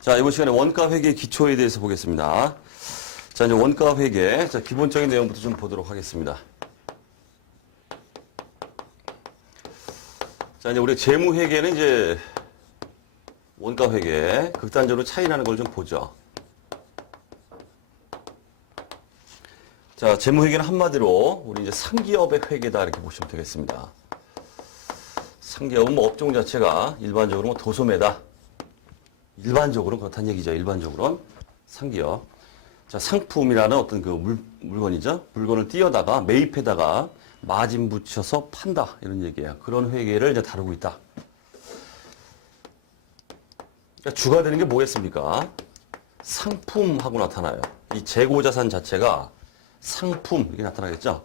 자, 이번 시간에 원가 회계 기초에 대해서 보겠습니다. 자, 이제 원가 회계, 자, 기본적인 내용부터 좀 보도록 하겠습니다. 자, 이제 우리 재무 회계는 이제 원가 회계, 극단적으로 차이 나는 걸 좀 보죠. 자, 재무 회계는 한마디로 우리 이제 상기업의 회계다 이렇게 보시면 되겠습니다. 상기업은 뭐 업종 자체가 일반적으로 뭐 도소매다. 일반적으로 그렇다는 얘기죠. 일반적으로는 상기업. 자, 상품이라는 어떤 그 물건이죠. 물건을 띄어다가 매입해다가 마진 붙여서 판다 이런 얘기예요. 그런 회계를 이제 다루고 있다. 그러니까 주가 되는 게 뭐겠습니까? 상품하고 나타나요. 이 재고자산 자체가 상품 이렇게 나타나겠죠.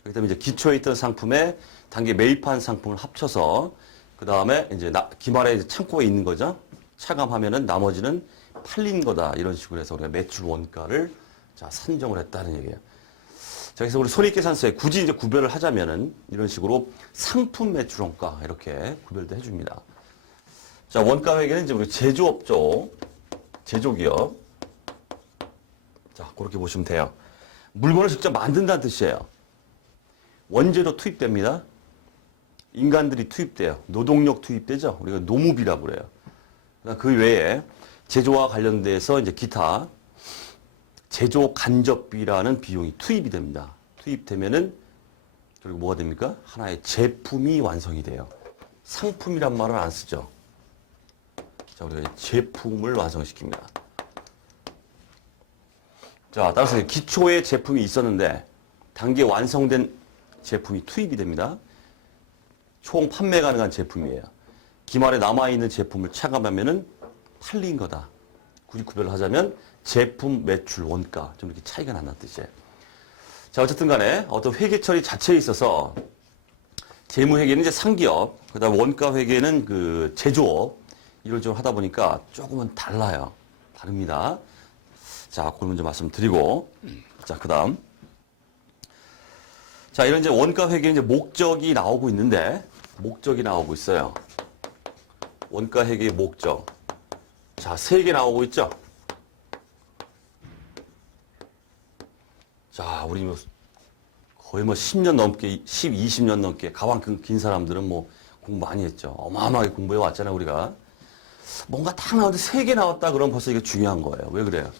그렇기 때문에 이제 기초에 있던 상품에 단기 매입한 상품을 합쳐서 그 다음에 이제 기말에 이제 창고에 있는 거죠. 차감하면은 나머지는 팔린 거다 이런 식으로 해서 우리가 매출 원가를 자 산정을 했다는 얘기예요. 자, 그래서 우리 손익계산서에 굳이 이제 구별을 하자면은 이런 식으로 상품 매출 원가 이렇게 구별도 해줍니다. 자, 원가 회계는 이제 우리 제조업 쪽, 제조기업. 자, 그렇게 보시면 돼요. 물건을 직접 만든다는 뜻이에요. 원재료 투입됩니다. 인간들이 투입돼요. 노동력 투입되죠. 우리가 노무비라고 그래요. 그 외에 제조와 관련돼서 이제 기타 제조 간접비라는 비용이 투입이 됩니다. 투입되면은 그리고 뭐가 됩니까? 하나의 제품이 완성이 돼요. 상품이란 말은 안 쓰죠. 자, 우리가 제품을 완성시킵니다. 자, 따라서 기초의 제품이 있었는데 단기에 완성된 제품이 투입이 됩니다. 총 판매 가능한 제품이에요. 기말에 남아있는 제품을 차감하면은 팔린 거다. 굳이 구별을 하자면 제품 매출 원가 좀 이렇게 차이가 난다는 뜻이에요. 자, 어쨌든 간에 어떤 회계 처리 자체에 있어서 재무 회계는 이제 상기업, 그다음 원가 회계는 그 제조업 이걸 좀 하다 보니까 조금은 달라요. 다릅니다. 자, 그걸 먼저 말씀드리고 자, 그다음 자, 이런 이제 원가 회계 이제 목적이 나오고 있는데 목적이 나오고 있어요. 원가 회계의 목적. 자, 3개 나오고 있죠? 자, 우리 뭐 거의 뭐 10년 넘게, 20년 넘게 가방 긴 사람들은 뭐 공부 많이 했죠. 어마어마하게 공부해 왔잖아요, 우리가. 뭔가 딱 나오는데 3개 나왔다 그러면 벌써 이게 중요한 거예요. 왜 그래요?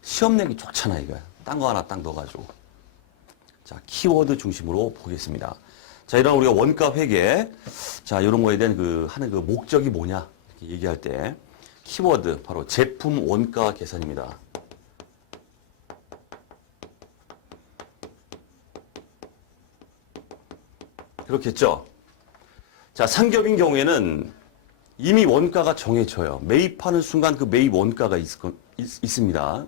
시험 내기 좋잖아, 이거. 딴 거 하나 딱 넣어가지고. 자, 키워드 중심으로 보겠습니다. 자, 이런 우리가 원가 회계, 자, 이런 거에 대한 하는 그 목적이 뭐냐, 이렇게 얘기할 때, 키워드, 바로 제품 원가 계산입니다. 그렇겠죠? 자, 상기업인 경우에는 이미 원가가 정해져요. 매입하는 순간 그 매입 원가가 있습니다.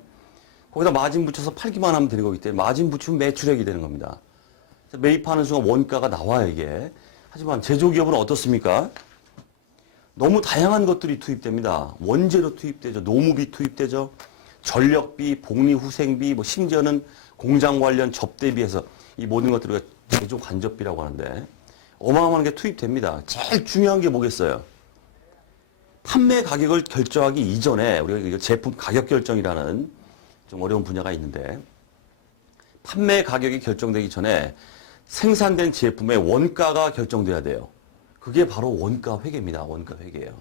거기다 마진 붙여서 팔기만 하면 되는 거기 때문에 마진 붙이면 매출액이 되는 겁니다. 매입하는 순간 원가가 나와요, 이게. 하지만 제조기업은 어떻습니까? 너무 다양한 것들이 투입됩니다. 원재료 투입되죠. 노무비 투입되죠. 전력비, 복리후생비, 뭐 심지어는 공장 관련 접대비해서 이 모든 것들을 우리가 제조 간접비라고 하는데 어마어마한 게 투입됩니다. 제일 중요한 게 뭐겠어요? 판매 가격을 결정하기 이전에 우리가 제품 가격 결정이라는 좀 어려운 분야가 있는데 판매 가격이 결정되기 전에 생산된 제품의 원가가 결정돼야 돼요. 그게 바로 원가 회계입니다. 원가 회계예요.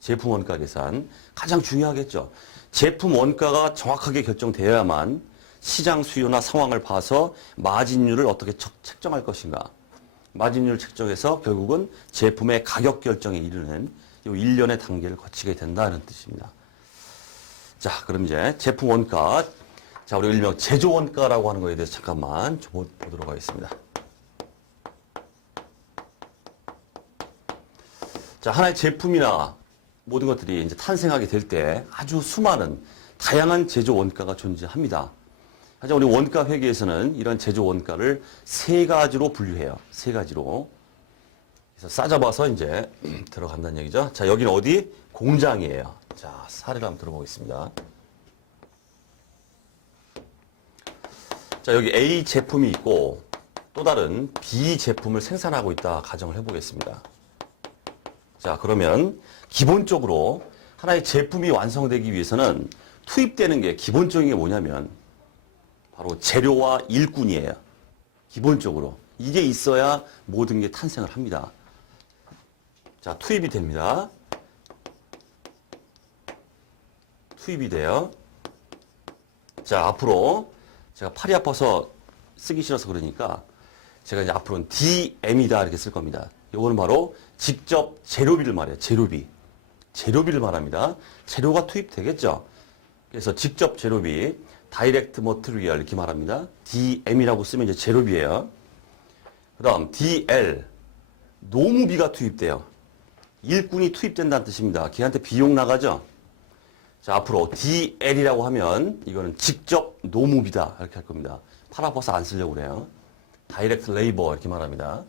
제품 원가 계산. 가장 중요하겠죠. 제품 원가가 정확하게 결정되어야만 시장 수요나 상황을 봐서 마진율을 어떻게 책정할 것인가. 마진율을 책정해서 결국은 제품의 가격 결정에 이르는 이 일련의 단계를 거치게 된다는 뜻입니다. 자, 그럼 이제 제품 원가. 자, 우리가 일명 제조 원가라고 하는 거에 대해서 잠깐만 보도록 하겠습니다. 자, 하나의 제품이나 모든 것들이 이제 탄생하게 될 때 아주 수많은 다양한 제조 원가가 존재합니다. 하지만 우리 원가 회계에서는 이런 제조 원가를 3가지로 분류해요. 3가지로. 그래서 싸잡아서 이제 들어간다는 얘기죠. 자, 여기는 어디? 공장이에요. 자, 사례를 한번 들어보겠습니다. 자, 여기 A 제품이 있고 또 다른 B 제품을 생산하고 있다 가정을 해보겠습니다. 자, 그러면 기본적으로 하나의 제품이 완성되기 위해서는 투입되는 게 기본적인 게 뭐냐면 바로 재료와 일꾼이에요. 기본적으로. 이게 있어야 모든 게 탄생을 합니다. 자, 투입이 됩니다. 투입이 돼요. 자, 앞으로 제가 팔이 아파서 쓰기 싫어서 그러니까 제가 이제 앞으로는 DM이다 이렇게 쓸 겁니다. 요거는 바로 직접 재료비를 말해요. 재료비. 재료비를 말합니다. 재료가 투입되겠죠. 그래서 직접 재료비, 다이렉트 머티리얼 이렇게 말합니다. DM이라고 쓰면 이제 재료비예요. 그다음 DL, 노무비가 투입돼요. 일꾼이 투입된다는 뜻입니다. 걔한테 비용 나가죠. 자, 앞으로 DL이라고 하면 이거는 직접 노무비다 이렇게 할 겁니다. 팔 아파서 안 쓰려고 그래요. 다이렉트 레이버 이렇게 말합니다.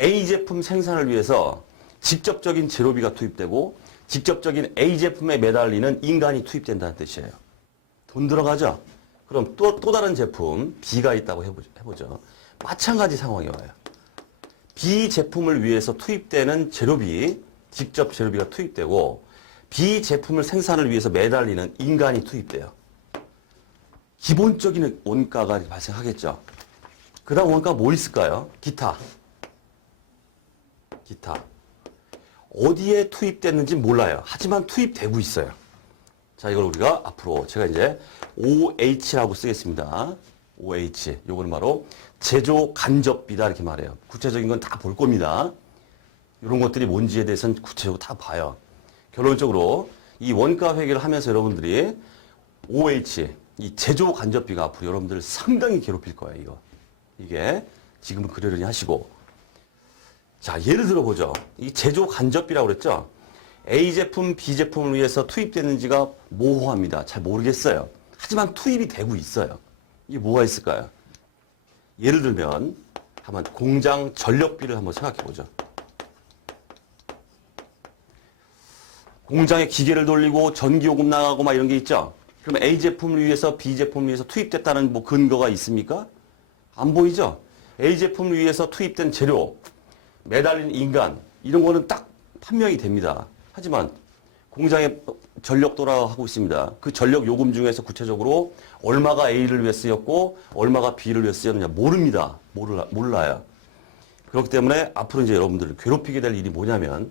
A 제품 생산을 위해서 직접적인 재료비가 투입되고 직접적인 A 제품에 매달리는 인간이 투입된다는 뜻이에요. 돈 들어가죠? 그럼 또 다른 제품 B가 있다고 해보죠. 마찬가지 상황이 와요. B 제품을 위해서 투입되는 재료비, 직접 재료비가 투입되고 B 제품을 생산을 위해서 매달리는 인간이 투입돼요. 기본적인 원가가 발생하겠죠. 그 다음 원가가 뭐 있을까요? 기타. 어디에 투입됐는지 몰라요. 하지만 투입되고 있어요. 자, 이걸 우리가 앞으로 제가 이제 OH라고 쓰겠습니다. OH. 요거는 바로 제조 간접비다 이렇게 말해요. 구체적인 건 다 볼 겁니다. 이런 것들이 뭔지에 대해서는 구체적으로 다 봐요. 결론적으로 이 원가 회계를 하면서 여러분들이 OH, 이 제조 간접비가 앞으로 여러분들을 상당히 괴롭힐 거예요, 이게 지금은 그러려니 하시고. 자, 예를 들어 보죠. 이 제조 간접비라고 그랬죠? A 제품, B 제품을 위해서 투입됐는지가 모호합니다. 잘 모르겠어요. 하지만 투입이 되고 있어요. 이게 뭐가 있을까요? 예를 들면 한번 공장 전력비를 한번 생각해 보죠. 공장에 기계를 돌리고 전기요금 나가고 막 이런 게 있죠? 그럼 A 제품을 위해서 B 제품을 위해서 투입됐다는 뭐 근거가 있습니까? 안 보이죠? A 제품을 위해서 투입된 재료, 매달린 인간, 이런 거는 딱 판명이 됩니다. 하지만 공장에 전력 돌아가고 있습니다. 그 전력 요금 중에서 구체적으로 얼마가 A를 위해 쓰였고 얼마가 B를 위해 쓰였느냐 모릅니다. 몰라요. 그렇기 때문에 앞으로 이제 여러분들을 괴롭히게 될 일이 뭐냐면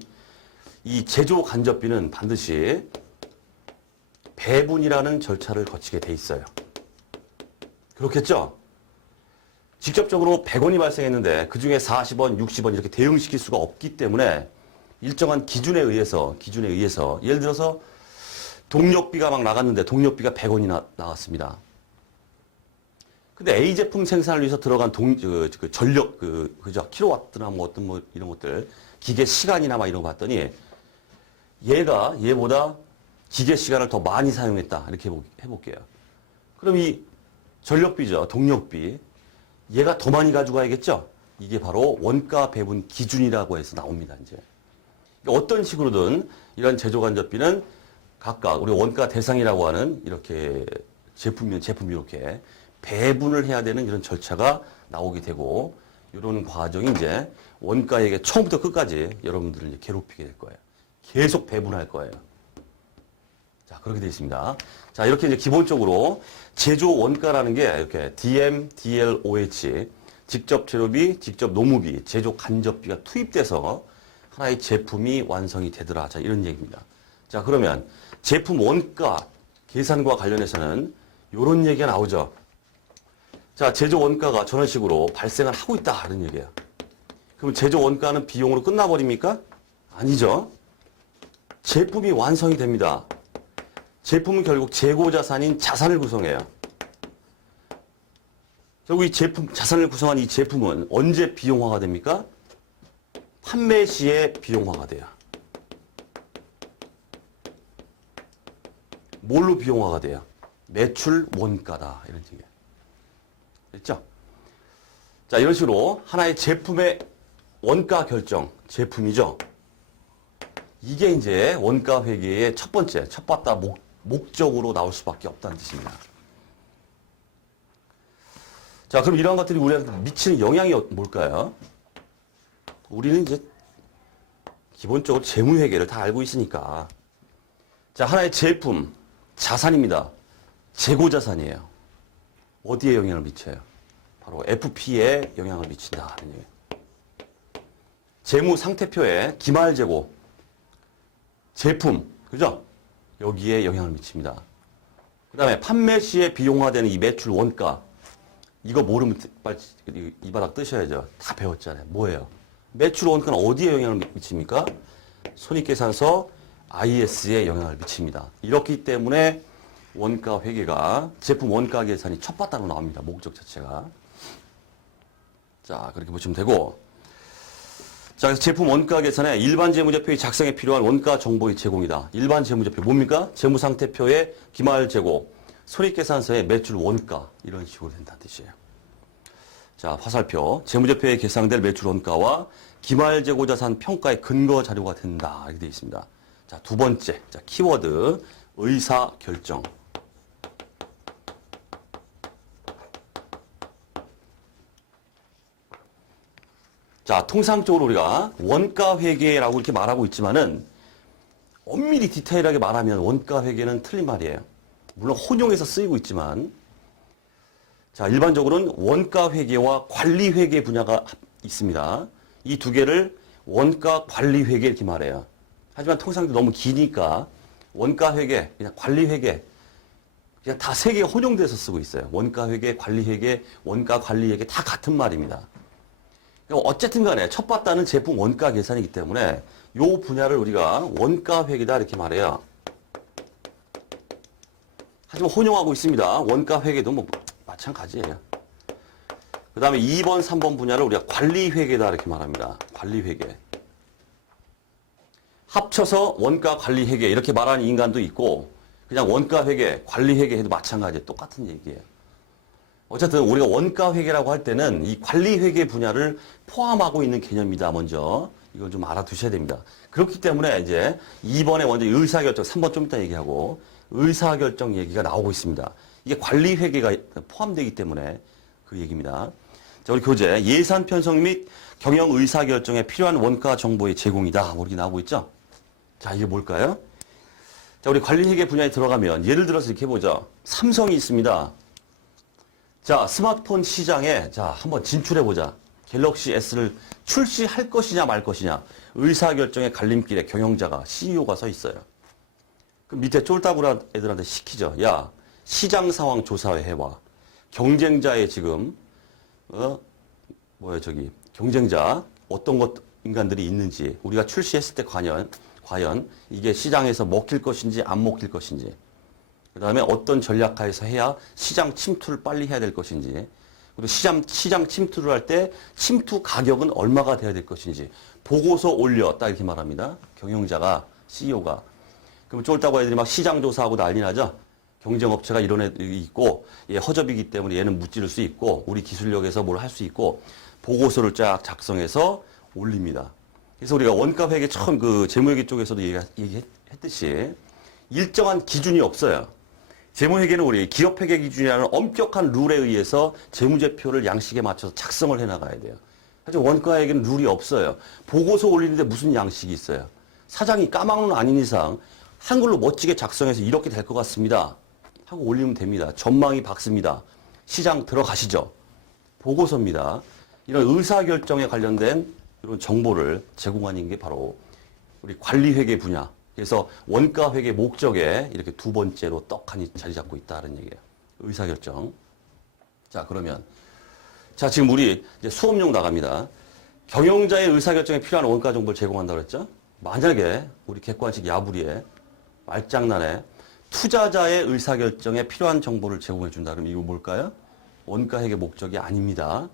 이 제조 간접비는 반드시 배분이라는 절차를 거치게 돼 있어요. 그렇겠죠? 직접적으로 100원이 발생했는데 그중에 40원, 60원 이렇게 대응시킬 수가 없기 때문에 일정한 기준에 의해서 예를 들어서 동력비가 막 나갔는데 동력비가 100원이 나갔습니다. 근데 A 제품 생산을 위해서 들어간 전력 그죠? 킬로와트나 뭐 어떤 뭐 이런 것들 기계 시간이나 막 이런 거 봤더니 얘보다 기계 시간을 더 많이 사용했다. 이렇게 해볼게요. 그럼 이 전력비죠. 동력비. 얘가 더 많이 가져가야겠죠? 이게 바로 원가 배분 기준이라고 해서 나옵니다, 이제. 어떤 식으로든 이런 제조간접비는 각각 우리 원가 대상이라고 하는 이렇게 제품이 이렇게 배분을 해야 되는 이런 절차가 나오게 되고 이런 과정이 이제 원가에게 처음부터 끝까지 여러분들을 이제 괴롭히게 될 거예요. 계속 배분할 거예요. 자, 그렇게 되어 있습니다. 자, 이렇게 이제 기본적으로 제조 원가라는 게 이렇게 DM, DL, OH, 직접 재료비, 직접 노무비, 제조 간접비가 투입돼서 하나의 제품이 완성이 되더라. 자, 이런 얘기입니다. 자, 그러면 제품 원가 계산과 관련해서는 이런 얘기가 나오죠. 자, 제조 원가가 저런 식으로 발생을 하고 있다. 이런 얘기예요. 그럼 제조 원가는 비용으로 끝나버립니까? 아니죠. 제품이 완성이 됩니다. 제품은 결국 재고 자산인 자산을 구성해요. 결국 이 자산을 구성한 이 제품은 언제 비용화가 됩니까? 판매 시에 비용화가 돼요. 뭘로 비용화가 돼요? 매출 원가다. 이런 얘기예요. 됐죠? 자, 이런 식으로 하나의 제품의 원가 결정, 제품이죠. 이게 이제 원가 회계의 첫 바다 목적으로 나올 수밖에 없다는 뜻입니다. 자, 그럼 이러한 것들이 우리한테 미치는 영향이 뭘까요? 우리는 이제 기본적으로 재무회계를 다 알고 있으니까 자, 하나의 제품, 자산입니다. 재고 자산이에요. 어디에 영향을 미쳐요? 바로 FP에 영향을 미친다. 재무 상태표에 기말 재고, 제품, 그죠? 여기에 영향을 미칩니다. 그 다음에 판매 시에 비용화되는 이 매출 원가, 이거 모르면 이 바닥 뜨셔야죠. 다 배웠잖아요. 뭐예요? 매출 원가는 어디에 영향을 미칩니까? 손익계산서 IS에 영향을 미칩니다. 이렇기 때문에 원가 회계가 제품 원가 계산이 첫 바탕으로 나옵니다. 목적 자체가. 자, 그렇게 보시면 되고. 자, 그래서 제품 원가 계산에 일반 재무제표의 작성에 필요한 원가 정보의 제공이다. 일반 재무제표 뭡니까? 재무상태표의 기말 재고, 손익계산서의 매출 원가, 이런 식으로 된다는 뜻이에요. 자, 화살표. 재무제표에 계상될 매출 원가와 기말 재고 자산 평가의 근거 자료가 된다. 이렇게 되어 있습니다. 자, 두 번째. 자, 키워드. 의사결정. 자, 통상적으로 우리가 원가 회계라고 이렇게 말하고 있지만은 엄밀히 디테일하게 말하면 원가 회계는 틀린 말이에요. 물론 혼용해서 쓰이고 있지만, 자, 일반적으로는 원가 회계와 관리 회계 분야가 있습니다. 이 두 개를 원가 관리 회계 이렇게 말해요. 하지만 통상 너무 기니까 원가 회계, 그냥 관리 회계, 그냥 다 세 개 혼용돼서 쓰고 있어요. 원가 회계, 관리 회계, 원가 관리 회계 다 같은 말입니다. 어쨌든 간에 첫 바다는 제품 원가 계산이기 때문에 이 분야를 우리가 원가 회계다 이렇게 말해요. 하지만 혼용하고 있습니다. 원가 회계도 뭐 마찬가지예요. 그 다음에 2번, 3번 분야를 우리가 관리 회계다 이렇게 말합니다. 관리 회계. 합쳐서 원가 관리 회계 이렇게 말하는 인간도 있고 그냥 원가 회계, 관리 회계 해도 마찬가지예요. 똑같은 얘기예요. 어쨌든 우리가 원가 회계라고 할 때는 이 관리 회계 분야를 포함하고 있는 개념이다. 먼저 이걸 좀 알아두셔야 됩니다. 그렇기 때문에 이제 2번에 먼저 의사결정, 3번 좀 이따 얘기하고 의사결정 얘기가 나오고 있습니다. 이게 관리 회계가 포함되기 때문에 그 얘기입니다. 자, 우리 교재 예산 편성 및 경영 의사결정에 필요한 원가 정보의 제공이다. 이렇게 나오고 있죠. 자, 이게 뭘까요? 자, 우리 관리 회계 분야에 들어가면 예를 들어서 이렇게 해보죠. 삼성이 있습니다. 자, 스마트폰 시장에 자, 한번 진출해보자. 갤럭시 S를 출시할 것이냐 말 것이냐. 의사결정의 갈림길에 경영자가, CEO가 서 있어요. 그럼 밑에 쫄따구라 애들한테 시키죠. 야, 시장 상황 조사해와. 경쟁자의 지금, 경쟁자, 어떤 것 인간들이 있는지, 우리가 출시했을 때 과연 이게 시장에서 먹힐 것인지 안 먹힐 것인지, 그 다음에 어떤 전략하에서 해야 시장 침투를 빨리 해야 될 것인지, 그리고 시장 침투를 할 때 침투 가격은 얼마가 돼야 될 것인지, 보고서 올려, 딱 이렇게 말합니다. 경영자가, CEO가. 그럼 쫄따구 애들이 막 시장 조사하고 난리 나죠? 경쟁업체가 이런 애들이 있고, 얘 허접이기 때문에 얘는 무찌를 수 있고, 우리 기술력에서 뭘 할 수 있고, 보고서를 쫙 작성해서 올립니다. 그래서 우리가 원가 회계 처음 그 재무회계 쪽에서도 얘기했듯이 일정한 기준이 없어요. 재무회계는 우리 기업회계 기준이라는 엄격한 룰에 의해서 재무제표를 양식에 맞춰서 작성을 해나가야 돼요. 하지만 원가회계는 룰이 없어요. 보고서 올리는데 무슨 양식이 있어요. 사장이 까막눈 아닌 이상 한글로 멋지게 작성해서 이렇게 될 것 같습니다. 하고 올리면 됩니다. 전망이 밝습니다. 시장 들어가시죠. 보고서입니다. 이런 의사결정에 관련된 이런 정보를 제공하는 게 바로 우리 관리회계 분야. 그래서 원가회계 목적에 이렇게 두 번째로 떡하니 자리 잡고 있다는 얘기예요. 의사결정. 자, 그러면 자, 지금 우리 이제 수업용 나갑니다. 경영자의 의사결정에 필요한 원가 정보를 제공한다고 그랬죠? 만약에 우리 객관식 야부리에 말장난에 투자자의 의사결정에 필요한 정보를 제공해 준다. 그럼 이거 뭘까요? 원가회계 목적이 아닙니다.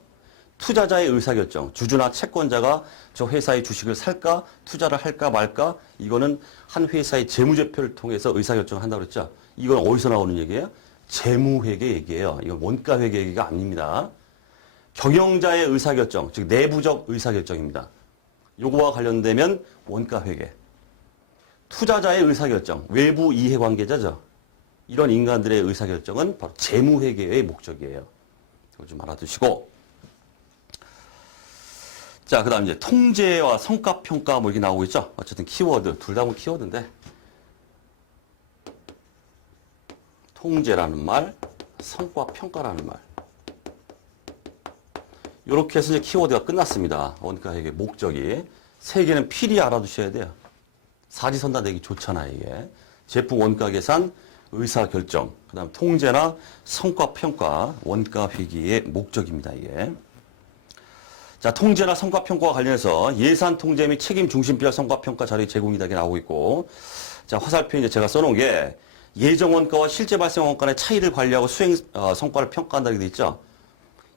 투자자의 의사결정, 주주나 채권자가 저 회사의 주식을 살까, 투자를 할까 말까, 이거는 한 회사의 재무제표를 통해서 의사결정을 한다고 그랬죠. 이건 어디서 나오는 얘기예요? 재무회계 얘기예요. 이건 원가회계 얘기가 아닙니다. 경영자의 의사결정, 즉 내부적 의사결정입니다. 요거와 관련되면 원가회계. 투자자의 의사결정, 외부 이해관계자죠. 이런 인간들의 의사결정은 바로 재무회계의 목적이에요. 이거 좀 알아두시고. 자, 그 다음 이제 통제와 성과평가 뭐 이렇게 나오고 있죠. 어쨌든 키워드, 둘 다 뭐 키워드인데. 통제라는 말, 성과평가라는 말. 이렇게 해서 이제 키워드가 끝났습니다. 원가회계 목적이. 세 개는 필히 알아두셔야 돼요. 사지선다 내기 좋잖아, 이게. 제품 원가 계산, 의사결정, 그 다음 통제나 성과평가, 원가회계의 목적입니다, 이게. 자, 통제나 성과평가와 관련해서 예산 통제 및 책임 중심별 성과평가 자료 제공이다, 이게 나오고 있고. 자, 화살표 이제 제가 써놓은 게 예정 원가와 실제 발생 원가 의 차이를 관리하고 수행 성과를 평가한다고 되어 있죠.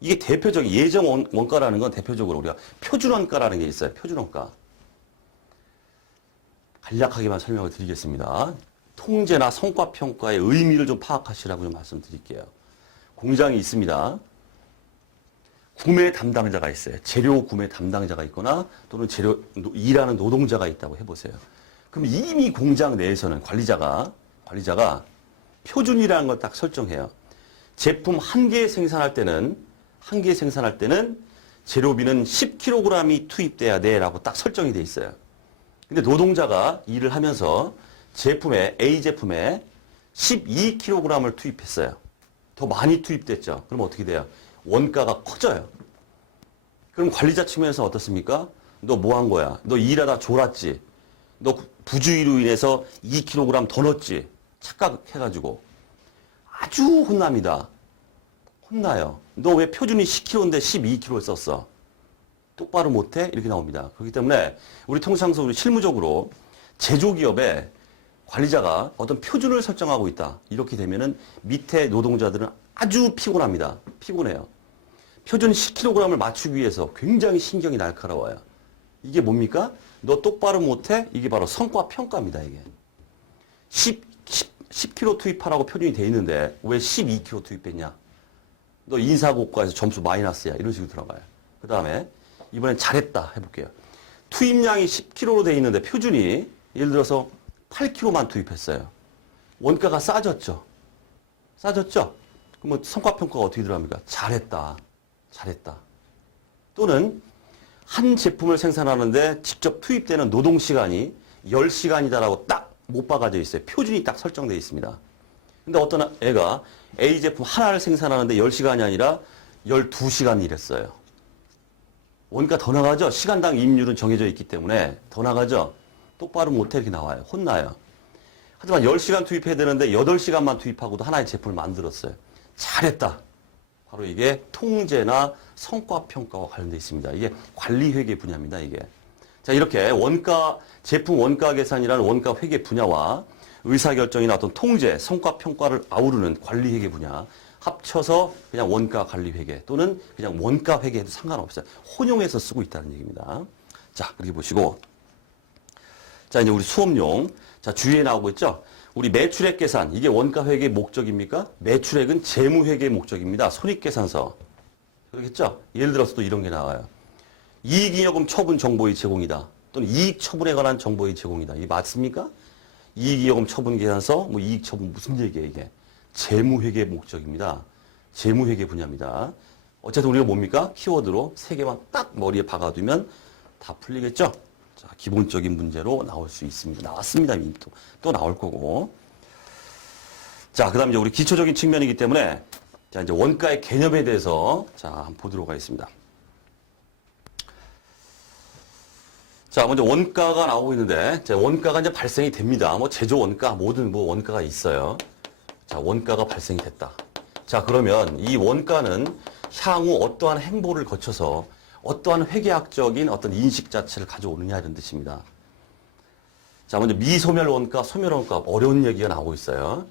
이게 대표적인 예정 원가라는 건 대표적으로 우리가 표준 원가라는 게 있어요. 표준 원가. 간략하게만 설명을 드리겠습니다. 통제나 성과평가의 의미를 좀 파악하시라고 좀 말씀드릴게요. 공장이 있습니다. 구매 담당자가 있어요. 재료 구매 담당자가 있거나 또는 일하는 노동자가 있다고 해보세요. 그럼 이미 공장 내에서는 관리자가 표준이라는 걸 딱 설정해요. 제품 한 개 생산할 때는 재료비는 10kg이 투입돼야 돼라고 딱 설정이 돼 있어요. 근데 노동자가 일을 하면서 A 제품에 12kg을 투입했어요. 더 많이 투입됐죠. 그럼 어떻게 돼요? 원가가 커져요. 그럼 관리자 측면에서 어떻습니까? 너 뭐 한 거야? 너 일하다 졸았지? 너 부주의로 인해서 2kg 더 넣었지? 착각해가지고. 아주 혼납니다. 혼나요. 너 왜 표준이 10kg인데 12kg를 썼어? 똑바로 못해? 이렇게 나옵니다. 그렇기 때문에 우리 통상적으로 실무적으로 제조기업에 관리자가 어떤 표준을 설정하고 있다. 이렇게 되면은 밑에 노동자들은 아주 피곤합니다. 피곤해요. 표준 10kg을 맞추기 위해서 굉장히 신경이 날카로워요. 이게 뭡니까? 너 똑바로 못해? 이게 바로 성과평가입니다. 이게. 10kg 투입하라고 표준이 돼 있는데 왜 12kg 투입했냐? 너 인사고과에서 점수 마이너스야. 이런 식으로 들어가요. 그 다음에 이번엔 잘했다 해볼게요. 투입량이 10kg로 돼 있는데 표준이 예를 들어서 8kg만 투입했어요. 원가가 싸졌죠. 싸졌죠? 그러면 성과평가가 어떻게 들어갑니까? 잘했다. 잘했다. 또는 한 제품을 생산하는데 직접 투입되는 노동시간이 10시간이다라고 딱 못 박아져 있어요. 표준이 딱 설정되어 있습니다. 근데 어떤 애가 A 제품 하나를 생산하는데 10시간이 아니라 12시간 일했어요. 원가 더 나가죠? 시간당 이익률은 정해져 있기 때문에 더 나가죠? 똑바로 못해 이렇게 나와요. 혼나요. 하지만 10시간 투입해야 되는데 8시간만 투입하고도 하나의 제품을 만들었어요. 잘했다. 바로 이게 통제나 성과평가와 관련되어 있습니다. 이게 관리회계 분야입니다. 이게. 자, 이렇게 제품 원가 계산이라는 원가 회계 분야와 의사결정이나 어떤 통제, 성과평가를 아우르는 관리회계 분야 합쳐서 그냥 원가 관리회계 또는 그냥 원가 회계해도 상관없어요. 혼용해서 쓰고 있다는 얘기입니다. 자, 그렇게 보시고. 자, 이제 우리 수업용. 자, 주위에 나오고 있죠? 우리 매출액 계산. 이게 원가 회계의 목적입니까? 매출액은 재무 회계의 목적입니다. 손익계산서. 그렇겠죠? 예를 들어서 또 이런 게 나와요. 이익잉여금 처분 정보의 제공이다. 또는 이익 처분에 관한 정보의 제공이다. 이게 맞습니까? 이익잉여금 처분 계산서, 뭐 이익 처분 무슨 얘기예요, 이게? 재무 회계의 목적입니다. 재무 회계 분야입니다. 어쨌든 우리가 뭡니까? 키워드로 세 개만 딱 머리에 박아두면 다 풀리겠죠? 자, 기본적인 문제로 나올 수 있습니다. 나왔습니다. 또 나올 거고. 자, 그 다음 이제 우리 기초적인 측면이기 때문에 자, 이제 원가의 개념에 대해서 자, 한번 보도록 하겠습니다. 자, 먼저 원가가 나오고 있는데, 자, 원가가 이제 발생이 됩니다. 뭐 제조 원가, 모든 뭐 원가가 있어요. 자, 원가가 발생이 됐다. 자, 그러면 이 원가는 향후 어떠한 행보를 거쳐서 어떠한 회계학적인 어떤 인식 자체를 가져오느냐 이런 뜻입니다. 자, 먼저 미소멸 원가, 소멸 원가 어려운 얘기가 나오고 있어요.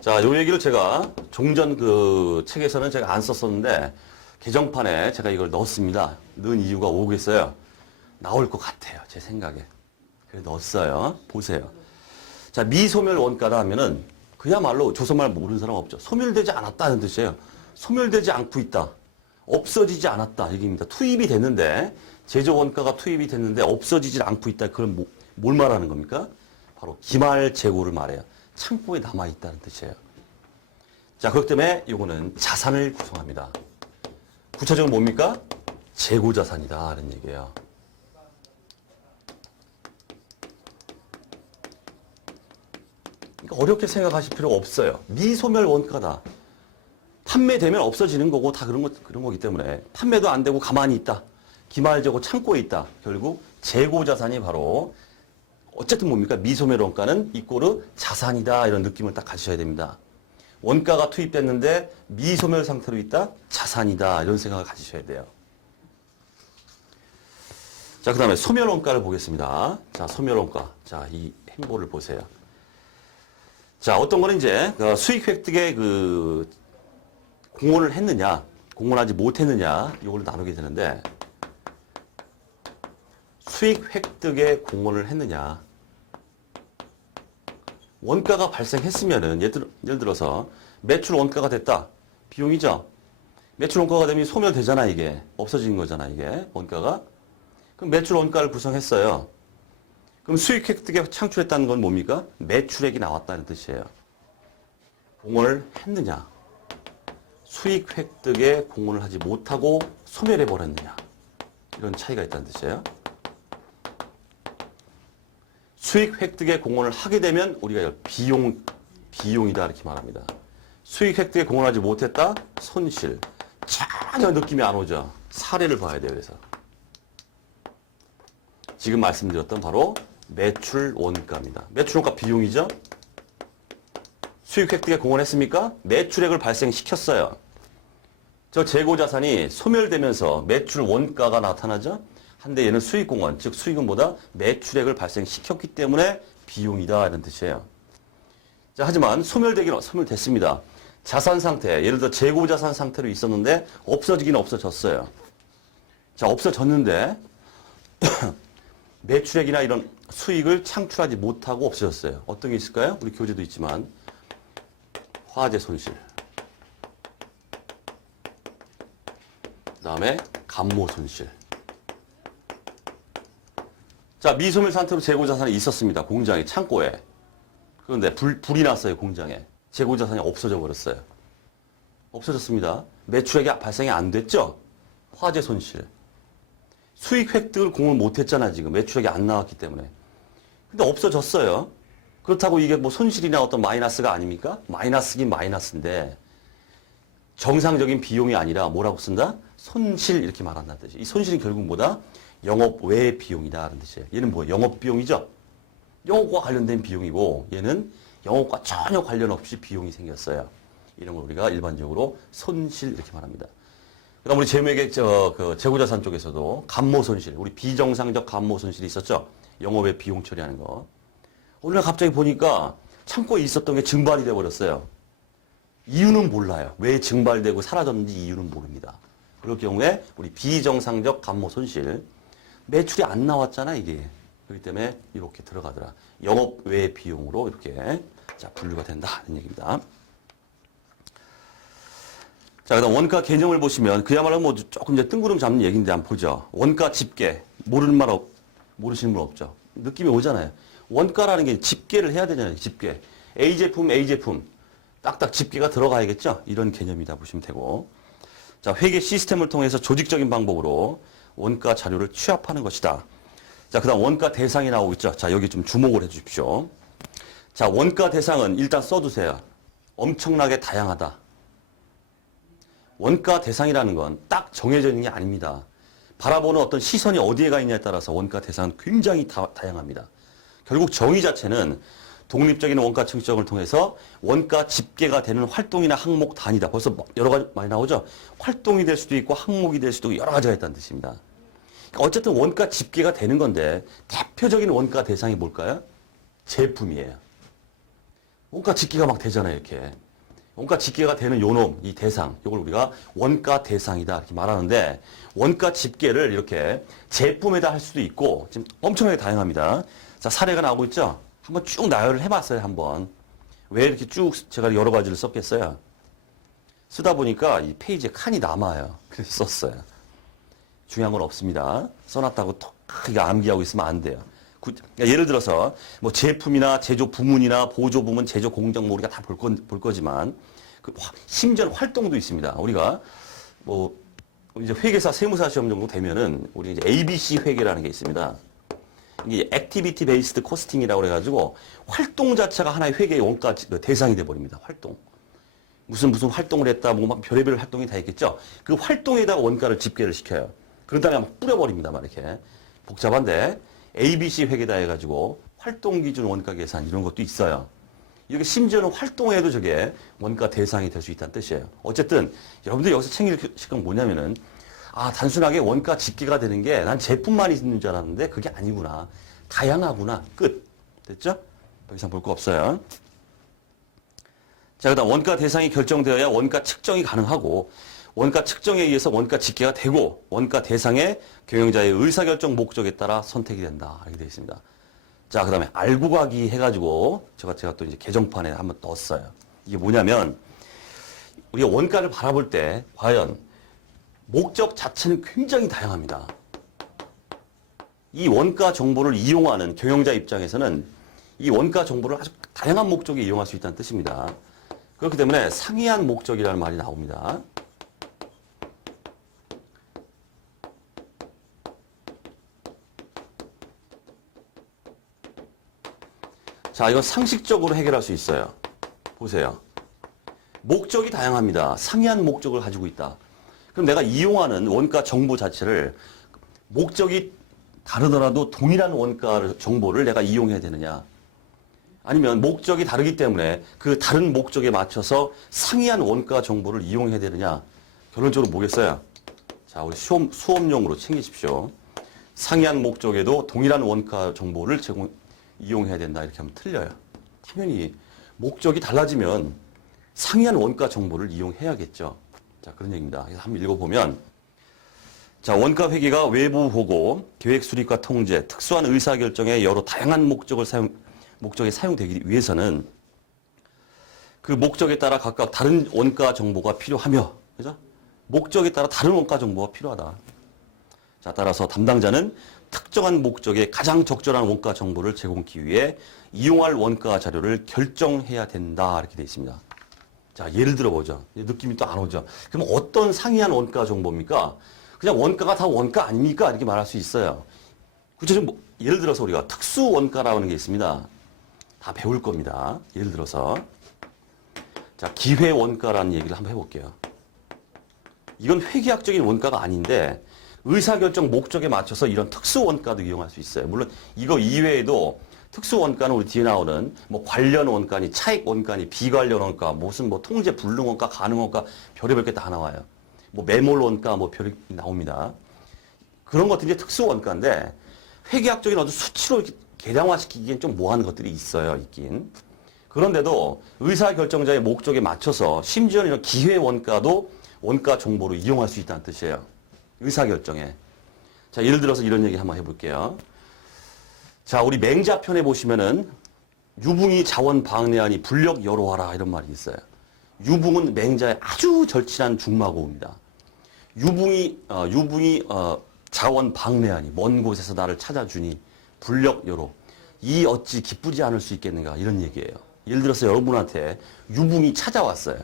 자, 요 얘기를 제가 종전 그 책에서는 제가 안 썼었는데 개정판에 제가 이걸 넣었습니다. 넣은 이유가 오겠어요. 나올 것 같아요. 제 생각에. 그래서 넣었어요. 보세요. 자, 미소멸 원가다 하면은 그야말로 조선말 모르는 사람 없죠. 소멸되지 않았다는 뜻이에요. 소멸되지 않고 있다. 없어지지 않았다. 얘기입니다. 투입이 됐는데 제조 원가가 투입이 됐는데 없어지지 않고 있다. 그럼 뭘 말하는 겁니까? 바로 기말 재고를 말해요. 창고에 남아있다는 뜻이에요. 자, 그렇기 때문에 이거는 자산을 구성합니다. 구체적으로 뭡니까? 재고자산이다 하는 얘기예요. 그러니까 어렵게 생각하실 필요가 없어요. 미소멸 원가다. 판매되면 없어지는 거고 다 그런 거기 때문에 판매도 안 되고 가만히 있다. 기말재고 창고에 있다. 결국 재고자산이 바로 어쨌든 뭡니까? 미소멸 원가는 이꼬르 자산이다. 이런 느낌을 딱 가지셔야 됩니다. 원가가 투입됐는데 미소멸 상태로 있다? 자산이다. 이런 생각을 가지셔야 돼요. 자, 그 다음에 소멸 원가를 보겠습니다. 자, 소멸 원가. 자, 이 행보를 보세요. 자, 어떤 거는 이제 수익 획득에 공헌을 했느냐, 공헌하지 못했느냐, 이걸 나누게 되는데, 수익 획득에 공헌을 했느냐. 원가가 발생했으면은, 예를 들어서, 매출 원가가 됐다. 비용이죠? 매출 원가가 되면 소멸되잖아, 이게. 없어지는 거잖아, 이게. 원가가. 그럼 매출 원가를 구성했어요. 그럼 수익 획득에 창출했다는 건 뭡니까? 매출액이 나왔다는 뜻이에요. 공헌을 했느냐. 수익 획득에 공헌을 하지 못하고 소멸해버렸느냐. 이런 차이가 있다는 뜻이에요. 수익 획득에 공헌을 하게 되면 우리가 비용이다 이렇게 말합니다. 수익 획득에 공헌하지 못했다? 손실. 전혀 느낌이 안 오죠. 사례를 봐야 돼요. 그래서 지금 말씀드렸던 바로 매출 원가입니다. 매출 원가 비용이죠. 수익 획득에 공헌했습니까? 매출액을 발생시켰어요. 저 재고자산이 소멸되면서 매출 원가가 나타나죠. 한데 얘는 수익 공헌, 즉 수익은 뭐다? 매출액을 발생시켰기 때문에 비용이다 이런 뜻이에요. 자, 하지만 소멸됐습니다. 자산 상태, 예를 들어 재고자산 상태로 있었는데 없어지긴 없어졌어요. 자, 없어졌는데 매출액이나 이런 수익을 창출하지 못하고 없어졌어요. 어떤 게 있을까요? 우리 교재도 있지만 화재 손실, 그 다음에 감모 손실. 자, 미소멸 상태로 재고자산이 있었습니다. 공장에, 창고에. 그런데 불이 났어요, 공장에. 재고자산이 없어져 버렸어요. 없어졌습니다. 매출액이 발생이 안 됐죠? 화재 손실. 수익 획득을 공을 못했잖아, 지금. 매출액이 안 나왔기 때문에. 근데 없어졌어요. 그렇다고 이게 뭐 손실이나 어떤 마이너스가 아닙니까? 마이너스긴 마이너스인데, 정상적인 비용이 아니라 뭐라고 쓴다? 손실 이렇게 말한다는 뜻이에요. 이 손실은 결국 뭐다? 영업 외 비용이다 라는 뜻이에요. 얘는 뭐예요? 영업 비용이죠? 영업과 관련된 비용이고, 얘는 영업과 전혀 관련 없이 비용이 생겼어요. 이런 걸 우리가 일반적으로 손실 이렇게 말합니다. 그 다음 우리 재무회계 재고자산 쪽에서도 감모 손실, 우리 비정상적 감모 손실이 있었죠? 영업의 비용 처리하는 거. 오늘 갑자기 보니까 창고에 있었던 게 증발이 돼버렸어요. 이유는 몰라요. 왜 증발되고 사라졌는지 이유는 모릅니다. 그럴 경우에 우리 비정상적 감모 손실, 매출이 안 나왔잖아 이게. 그렇기 때문에 이렇게 들어가더라. 영업 외 비용으로 이렇게 자 분류가 된다 이런 얘기입니다. 자, 그다음 원가 개념을 보시면 그야말로 뭐 조금 이제 뜬구름 잡는 얘기인데 한번 보죠. 원가 집계 모르시는 분 없죠. 느낌이 오잖아요. 원가라는 게 집계를 해야 되잖아요. 집계. A 제품 딱딱 집계가 들어가야겠죠. 이런 개념이다 보시면 되고. 자, 회계 시스템을 통해서 조직적인 방법으로 원가 자료를 취합하는 것이다. 자, 그다음 원가 대상이 나오고 있죠. 자, 여기 좀 주목을 해 주십시오. 자, 원가 대상은 일단 써두세요. 엄청나게 다양하다. 원가 대상이라는 건 딱 정해져 있는 게 아닙니다. 바라보는 어떤 시선이 어디에 가 있냐에 따라서 원가 대상은 굉장히 다양합니다. 결국 정의 자체는 독립적인 원가 측정을 통해서 원가 집계가 되는 활동이나 항목 단위다. 벌써 여러 가지 많이 나오죠? 활동이 될 수도 있고 항목이 될 수도 있고 여러 가지가 있다는 뜻입니다. 그러니까 어쨌든 원가 집계가 되는 건데 대표적인 원가 대상이 뭘까요? 제품이에요. 원가 집계가 막 되잖아요, 이렇게. 원가 집계가 되는 요놈, 이 대상, 이걸 우리가 원가 대상이다 이렇게 말하는데 원가 집계를 이렇게 제품에다 할 수도 있고 지금 엄청나게 다양합니다. 자, 사례가 나오고 있죠? 한번 쭉 나열을 해봤어요, 한번. 왜 이렇게 쭉 제가 여러 가지를 썼겠어요? 쓰다 보니까 이 페이지에 칸이 남아요. 그래서 썼어요. 중요한 건 없습니다. 써놨다고 톡 크게 암기하고 있으면 안 돼요. 그러니까 예를 들어서 뭐 제품이나 제조 부문이나 보조 부문, 제조 공정 뭐 우리가 다 볼 거지만 심지어 활동도 있습니다. 우리가 뭐 이제 회계사, 세무사 시험 정도 되면은 우리 이제 ABC 회계라는 게 있습니다. 이게 액티비티 베이스드 코스팅이라고 해가지고 활동 자체가 하나의 회계의 원가 대상이 돼버립니다. 활동. 무슨 활동을 했다, 뭐 막 별의별 활동이 다 있겠죠. 그 활동에다가 원가를 집계를 시켜요. 그런 다음에 막 뿌려버립니다. 막 이렇게. 복잡한데 ABC 회계다 해가지고 활동 기준 원가 계산 이런 것도 있어요. 이게 심지어는 활동에도 저게 원가 대상이 될 수 있다는 뜻이에요. 어쨌든 여러분들이 여기서 챙기실 건 뭐냐면은 단순하게 원가 집계가 되는 게 난 제품만 있는 줄 알았는데 그게 아니구나. 다양하구나. 끝. 됐죠? 더 이상 볼 거 없어요. 자, 그다음 원가 대상이 결정되어야 원가 측정이 가능하고 원가 측정에 의해서 원가 집계가 되고 원가 대상의 경영자의 의사결정 목적에 따라 선택이 된다. 이렇게 되어 있습니다. 자, 그다음에 알고 가기 해가지고 제가 또 이제 개정판에 한번 넣었어요. 이게 뭐냐면 우리가 원가를 바라볼 때 과연 목적 자체는 굉장히 다양합니다. 이 원가 정보를 이용하는 경영자 입장에서는 이 원가 정보를 아주 다양한 목적에 이용할 수 있다는 뜻입니다. 그렇기 때문에 상이한 목적이라는 말이 나옵니다. 자, 이건 상식적으로 해결할 수 있어요. 보세요. 목적이 다양합니다. 상이한 목적을 가지고 있다. 그럼 내가 이용하는 원가 정보 자체를 목적이 다르더라도 동일한 원가 정보를 내가 이용해야 되느냐? 아니면 목적이 다르기 때문에 그 다른 목적에 맞춰서 상이한 원가 정보를 이용해야 되느냐? 결론적으로 뭐겠어요? 자, 우리 수업용으로 챙기십시오. 상이한 목적에도 동일한 원가 정보를 이용해야 된다. 이렇게 하면 틀려요. 당연히 목적이 달라지면 상이한 원가 정보를 이용해야겠죠. 자, 그런 얘기입니다. 그래서 한번 읽어보면 자, 원가 회계가 외부 보고, 계획 수립과 통제, 특수한 의사결정에 여러 다양한 목적에 사용되기 위해서는 그 목적에 따라 각각 다른 원가 정보가 필요하며, 그죠? 목적에 따라 다른 원가 정보가 필요하다. 자, 따라서 담당자는 특정한 목적에 가장 적절한 원가 정보를 제공하기 위해 이용할 원가 자료를 결정해야 된다. 이렇게 되어 있습니다. 자, 예를 들어보죠. 느낌이 또 안 오죠. 그럼 어떤 상이한 원가 정보입니까? 그냥 원가가 다 원가 아닙니까? 이렇게 말할 수 있어요. 구체적으로 예를 들어서 우리가 특수 원가라는 게 있습니다. 다 배울 겁니다. 예를 들어서 자, 기회 원가라는 얘기를 한번 해볼게요. 이건 회계학적인 원가가 아닌데 의사결정 목적에 맞춰서 이런 특수 원가도 이용할 수 있어요. 물론 이거 이외에도 특수 원가는 우리 뒤에 나오는 뭐 관련 원가니 차익 원가니 비관련 원가 무슨 뭐 통제 불능 원가 가능 원가 별의별 게 다 나와요. 뭐 매몰 원가 뭐 별이 나옵니다. 그런 것들이 이제 특수 원가인데 회계학적인 어떤 수치로 계량화시키기엔 좀 뭐하는 것들이 있어요. 있긴. 그런데도 의사결정자의 목적에 맞춰서 심지어는 이런 기회 원가도 원가 정보로 이용할 수 있다는 뜻이에요. 의사결정에. 자, 예를 들어서 이런 얘기 한번 해볼게요. 자, 우리 맹자편에 보시면은 유붕이 자원 방내하니 불력 여로하라 이런 말이 있어요. 유붕은 맹자의 아주 절친한 중마고우입니다. 유붕이 자원 방내하니 먼 곳에서 나를 찾아주니 불력 여로 이 어찌 기쁘지 않을 수 있겠는가 이런 얘기예요. 예를 들어서 여러분한테 유붕이 찾아왔어요.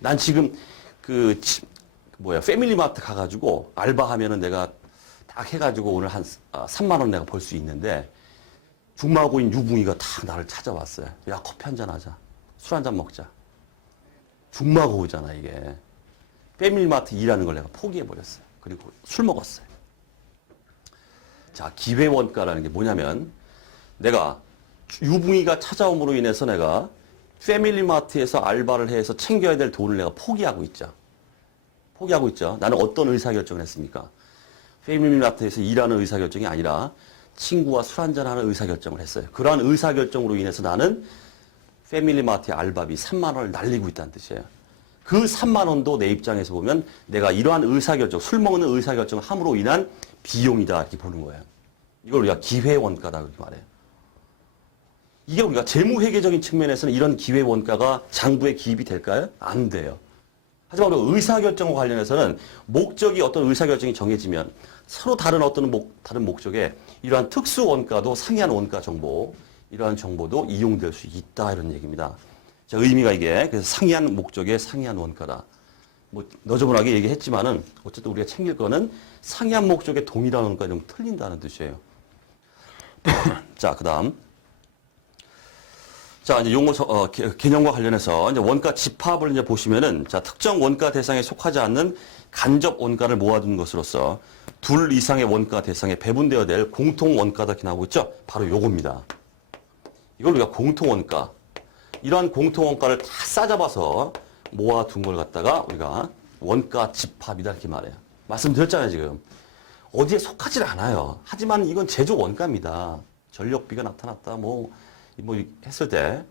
난 지금 패밀리마트 가가지고 알바하면은 내가 딱 해가지고 오늘 한 3만 원 내가 벌 수 있는데 중마고인 유붕이가 다 나를 찾아왔어요. 야, 커피 한잔 하자. 술 한잔 먹자. 중마고우잖아 이게. 패밀리마트 일하는 걸 내가 포기해버렸어요. 그리고 술 먹었어요. 자, 기회원가라는 게 뭐냐면 내가 유붕이가 찾아옴으로 인해서 내가 패밀리마트에서 알바를 해서 챙겨야 될 돈을 내가 포기하고 있죠. 포기하고 있죠. 나는 어떤 의사결정을 했습니까? 패밀리마트에서 일하는 의사결정이 아니라 친구와 술 한잔하는 의사결정을 했어요. 그러한 의사결정으로 인해서 나는 패밀리마트의 알바비 3만 원을 날리고 있다는 뜻이에요. 그 3만 원도 내 입장에서 보면 내가 이러한 의사결정, 술 먹는 의사결정을 함으로 인한 비용이다 이렇게 보는 거예요. 이걸 우리가 기회원가다 그렇게 말해요. 이게 우리가 재무회계적인 측면에서는 이런 기회원가가 장부에 기입이 될까요? 안 돼요. 하지만 우리가 의사결정과 관련해서는 목적이 어떤 의사결정이 정해지면 서로 다른 다른 목적에 이러한 특수원가도 상이한 원가 정보, 이러한 정보도 이용될 수 있다 이런 얘기입니다. 자, 의미가 이게 그래서 상이한 목적의 상이한 원가다. 뭐 너저분하게 얘기했지만은 어쨌든 우리가 챙길 거는 상이한 목적의 동일한 원가 좀 틀린다는 뜻이에요. 자, 그다음. 자, 이제 용어 개념과 관련해서 이제 원가 집합을 이제 보시면은 자, 특정 원가 대상에 속하지 않는 간접 원가를 모아둔 것으로서 둘 이상의 원가 대상에 배분되어야 될 공통 원가다 이렇게 나오고 있죠. 바로 요겁니다. 이걸 우리가 공통 원가. 이러한 공통 원가를 다 싸잡아서 모아둔 걸 갖다가 우리가 원가 집합이다 이렇게 말해요. 말씀드렸잖아요, 지금. 어디에 속하지 않아요. 하지만 이건 제조 원가입니다. 전력비가 나타났다, 뭐 했을 때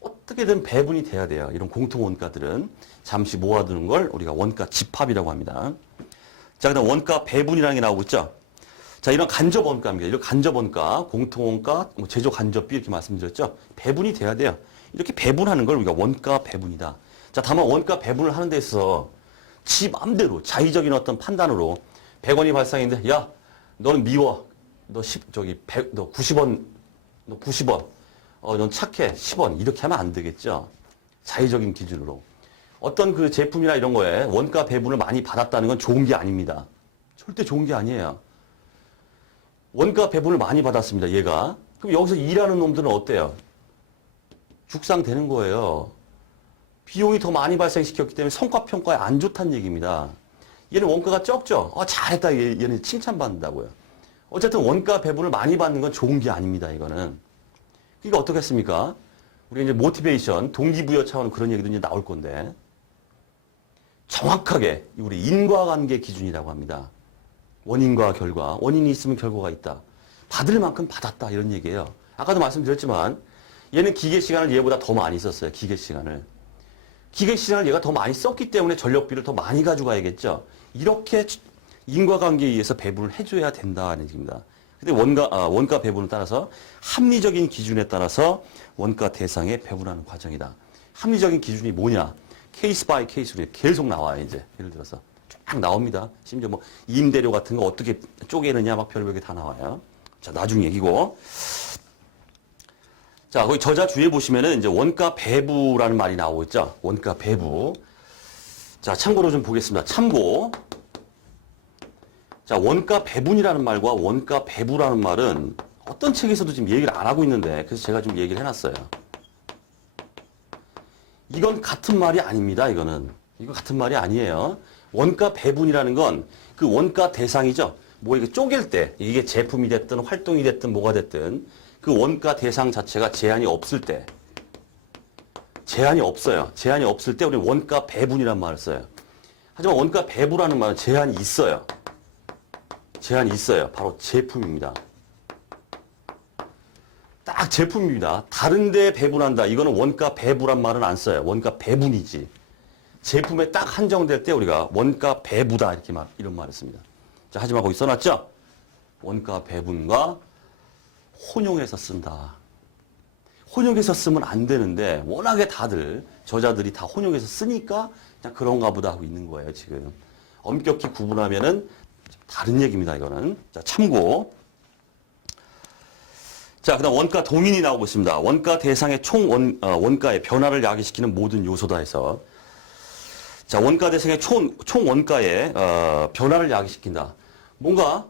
어떻게든 배분이 돼야 돼요. 이런 공통 원가들은 잠시 모아두는 걸 우리가 원가 집합이라고 합니다. 자, 그다음 원가 배분이라는 게 나오고 있죠. 자, 이런 간접 원가입니다. 이런 간접 원가, 공통 원가, 뭐 제조 간접비 이렇게 말씀드렸죠. 배분이 돼야 돼요. 이렇게 배분하는 걸 우리가 원가 배분이다. 자, 다만 원가 배분을 하는 데 있어서 지 맘대로 자의적인 어떤 판단으로 100원이 발생했는데, 야, 너는 미워. 너 90원, 너 90원. 넌 착해. 10원. 이렇게 하면 안 되겠죠. 자의적인 기준으로. 어떤 그 제품이나 이런 거에 원가 배분을 많이 받았다는 건 좋은 게 아닙니다. 절대 좋은 게 아니에요. 원가 배분을 많이 받았습니다, 얘가. 그럼 여기서 일하는 놈들은 어때요? 죽상되는 거예요. 비용이 더 많이 발생시켰기 때문에 성과평가에 안 좋다는 얘기입니다. 얘는 원가가 적죠? 잘했다. 얘는 칭찬받는다고요. 어쨌든 원가 배분을 많이 받는 건 좋은 게 아닙니다, 이거는. 그러니까 어떻겠습니까? 우리 이제 모티베이션, 동기부여 차원은 그런 얘기도 이제 나올 건데, 정확하게 우리 인과관계 기준이라고 합니다. 원인과 결과, 원인이 있으면 결과가 있다. 받을 만큼 받았다, 이런 얘기예요. 아까도 말씀드렸지만, 얘는 기계 시간을 얘보다 더 많이 썼어요, 기계 시간을. 기계 시간을 얘가 더 많이 썼기 때문에 전력비를 더 많이 가져가야겠죠. 이렇게 인과관계에 의해서 배분을 해줘야 된다는 얘기입니다. 근데 원가 배분을 따라서 합리적인 기준에 따라서 원가 대상에 배분하는 과정이다. 합리적인 기준이 뭐냐? 케이스 바이 케이스로 계속 나와요, 이제. 예를 들어서. 쫙 나옵니다. 심지어 뭐 임대료 같은 거 어떻게 쪼개느냐 막 별별 게 다 나와요. 자, 나중 얘기고. 자, 거기 저자 주에 보시면은 이제 원가 배부라는 말이 나오고 있죠. 원가 배부. 자, 참고로 좀 보겠습니다. 참고. 자, 원가 배분이라는 말과 원가 배부라는 말은 어떤 책에서도 지금 얘기를 안 하고 있는데, 그래서 제가 좀 얘기를 해놨어요. 이건 같은 말이 아닙니다, 이거는. 이거 같은 말이 아니에요. 원가 배분이라는 건 그 원가 대상이죠. 뭐 이게 쪼갤 때, 이게 제품이 됐든 활동이 됐든 뭐가 됐든 그 원가 대상 자체가 제한이 없을 때, 제한이 없어요. 제한이 없을 때 우리는 원가 배분이라는 말을 써요. 하지만 원가 배부라는 말은 제한이 있어요. 제한이 있어요. 바로 제품입니다. 딱 제품입니다. 다른 데 배분한다. 이거는 원가 배부란 말은 안 써요. 원가 배분이지. 제품에 딱 한정될 때 우리가 원가 배부다 이런 말을 씁니다. 자, 하지만 거기 써놨죠? 원가 배분과 혼용해서 쓴다. 혼용해서 쓰면 안 되는데 워낙에 다들 저자들이 다 혼용해서 쓰니까 그냥 그런가 보다 하고 있는 거예요, 지금. 엄격히 구분하면은 다른 얘기입니다, 이거는. 자, 참고. 자, 그 다음 원가 동인이 나오고 있습니다. 원가 대상의 원가의 변화를 야기시키는 모든 요소다 해서. 자, 원가 대상의 총 원가의 변화를 야기시킨다. 뭔가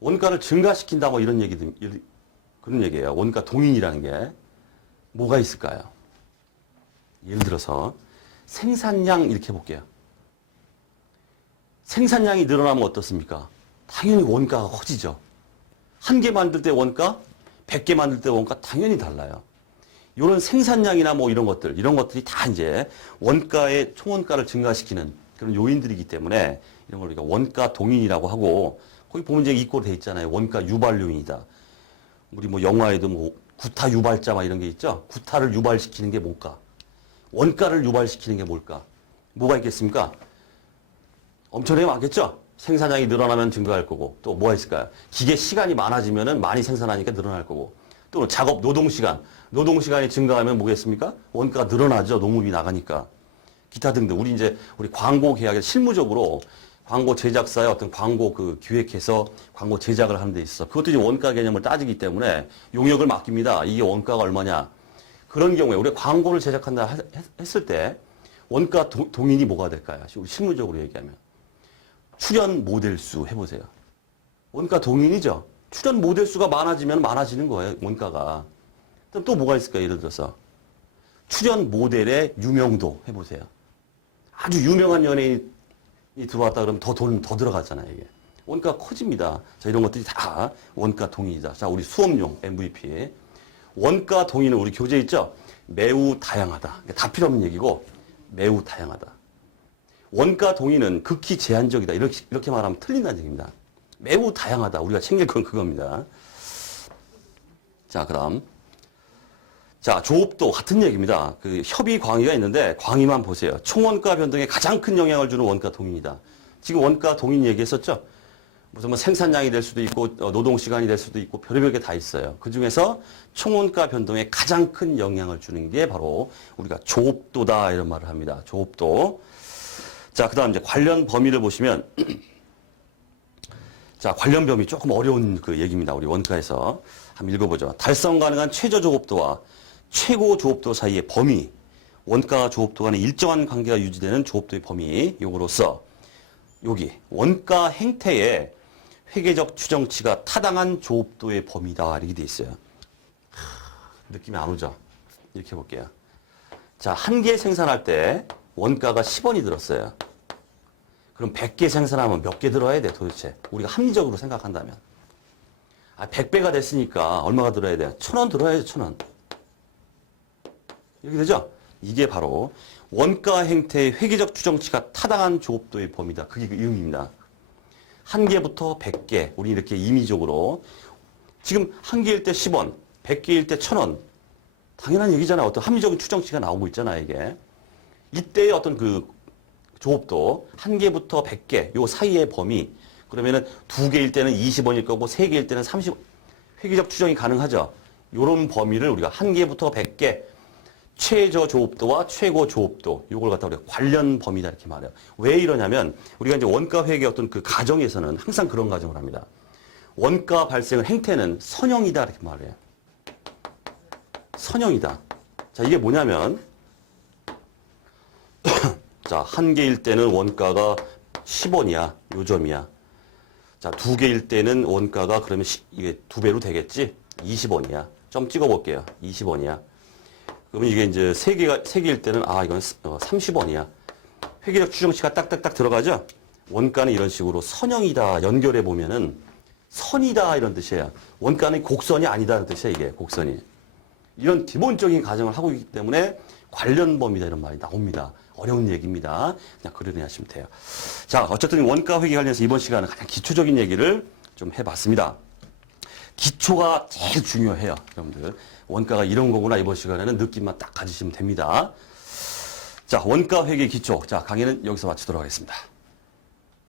원가를 증가시킨다 뭐 이런 그런 얘기예요. 원가 동인이라는 게 뭐가 있을까요? 예를 들어서 생산량 이렇게 해볼게요. 생산량이 늘어나면 어떻습니까? 당연히 원가가 커지죠. 한 개 만들 때 원가, 100개 만들 때 원가 당연히 달라요. 이런 생산량이나 뭐 이런 것들이 다 이제 원가의 총원가를 증가시키는 그런 요인들이기 때문에 이런 걸 우리가 원가 동인이라고 하고, 거기 보면 이제 이꼴 돼 있잖아요. 원가 유발 요인이다. 우리 뭐 영화에도 뭐 구타 유발자 막 이런 게 있죠. 구타를 유발시키는 게 뭘까? 원가를 유발시키는 게 뭘까? 뭐가 있겠습니까? 엄청나게 많겠죠? 생산량이 늘어나면 증가할 거고, 또 뭐가 있을까요? 기계 시간이 많아지면은 많이 생산하니까 늘어날 거고, 또 작업 노동시간이 증가하면 뭐겠습니까? 원가가 늘어나죠. 농업이 나가니까. 기타 등등. 우리 광고 계약에 실무적으로 광고 제작사의 어떤 광고 기획해서 광고 제작을 하는 데 있어. 그것도 이제 원가 개념을 따지기 때문에 용역을 맡깁니다. 이게 원가가 얼마냐. 그런 경우에 우리가 광고를 제작한다 했을 때 원가 동인이 뭐가 될까요? 우리 실무적으로 얘기하면. 출현 모델수 해보세요. 원가 동인이죠. 출현 모델수가 많아지면 많아지는 거예요. 원가가. 그럼 또 뭐가 있을까요? 예를 들어서. 출연 모델의 유명도 해보세요. 아주 유명한 연예인이 들어왔다 그러면 더 돈 더 들어가잖아요, 이게. 원가가 커집니다. 자, 이런 것들이 다 원가 동인이다. 자, 우리 수업용 MVP. 원가 동인은 우리 교재 있죠? 매우 다양하다. 다 필요 없는 얘기고, 매우 다양하다. 원가 동인은 극히 제한적이다. 이렇게 말하면 틀린다는 얘기입니다. 매우 다양하다. 우리가 챙길 건 그겁니다. 자, 그럼. 자, 조업도 같은 얘기입니다. 그 협의 광의가 있는데 광의만 보세요. 총원가 변동에 가장 큰 영향을 주는 원가 동인이다. 지금 원가 동인 얘기했었죠? 무슨 뭐 생산량이 될 수도 있고 노동 시간이 될 수도 있고 별의별 게 다 있어요. 그 중에서 총원가 변동에 가장 큰 영향을 주는 게 바로 우리가 조업도다 이런 말을 합니다. 조업도. 자, 그다음 이제 관련 범위를 보시면 자, 관련 범위 조금 어려운 그 얘기입니다. 우리 원가에서 한번 읽어보죠. 달성 가능한 최저 조업도와 최고 조업도 사이의 범위, 원가와 조업도 간의 일정한 관계가 유지되는 조업도의 범위, 요거로서 여기 원가 행태의 회계적 추정치가 타당한 조업도의 범위다 이렇게 돼 있어요. 느낌이 안 오죠? 이렇게 해볼게요. 자, 한 개 생산할 때 원가가 10원이 들었어요. 그럼 100개 생산하면 몇 개 들어야 돼 도대체? 우리가 합리적으로 생각한다면. 100배가 됐으니까 얼마가 들어야 돼? 1,000원 들어야죠, 1,000원. 이렇게 되죠? 이게 바로 원가 행태의 회계적 추정치가 타당한 조업도의 범위다. 그게 그 의미입니다. 한 개부터 100개. 우리 이렇게 임의적으로. 지금 한 개일 때 10원, 100개일 때 1,000원. 당연한 얘기잖아요. 어떤 합리적인 추정치가 나오고 있잖아요, 이게. 이때의 어떤 그 조업도 한 개부터 100개, 요 사이의 범위. 그러면은 두 개일 때는 20원일 거고, 세 개일 때는 30원. 회계적 추정이 가능하죠. 요런 범위를 우리가 한 개부터 100개, 최저 조업도와 최고 조업도, 요걸 갖다 우리가 관련 범위다 이렇게 말해요. 왜 이러냐면 우리가 이제 원가 회계 어떤 그 가정에서는 항상 그런 가정을 합니다. 원가 발생의 행태는 선형이다 이렇게 말해요. 선형이다. 자, 이게 뭐냐면 자, 한 개일 때는 원가가 10원이야. 요점이야. 자, 두 개일 때는 원가가 그러면 이게 두 배로 되겠지? 20원이야. 좀 찍어 볼게요. 20원이야. 그러면 이게 이제 세 개일 때는 이건 30원이야. 회계적 추정치가 딱딱딱 들어가죠? 원가는 이런 식으로 선형이다 연결해 보면은 선이다 이런 뜻이에요. 원가는 곡선이 아니다는 뜻이야, 이게 곡선이. 이런 기본적인 가정을 하고 있기 때문에 관련 범위다 이런 말이 나옵니다. 어려운 얘기입니다. 그냥 그러려 하시면 돼요. 자, 어쨌든 원가 회계 관련해서 이번 시간은 가장 기초적인 얘기를 좀 해봤습니다. 기초가 제일 중요해요, 여러분들. 원가가 이런 거구나 이번 시간에는 느낌만 딱 가지시면 됩니다. 자, 원가 회계 기초. 자, 강의는 여기서 마치도록 하겠습니다.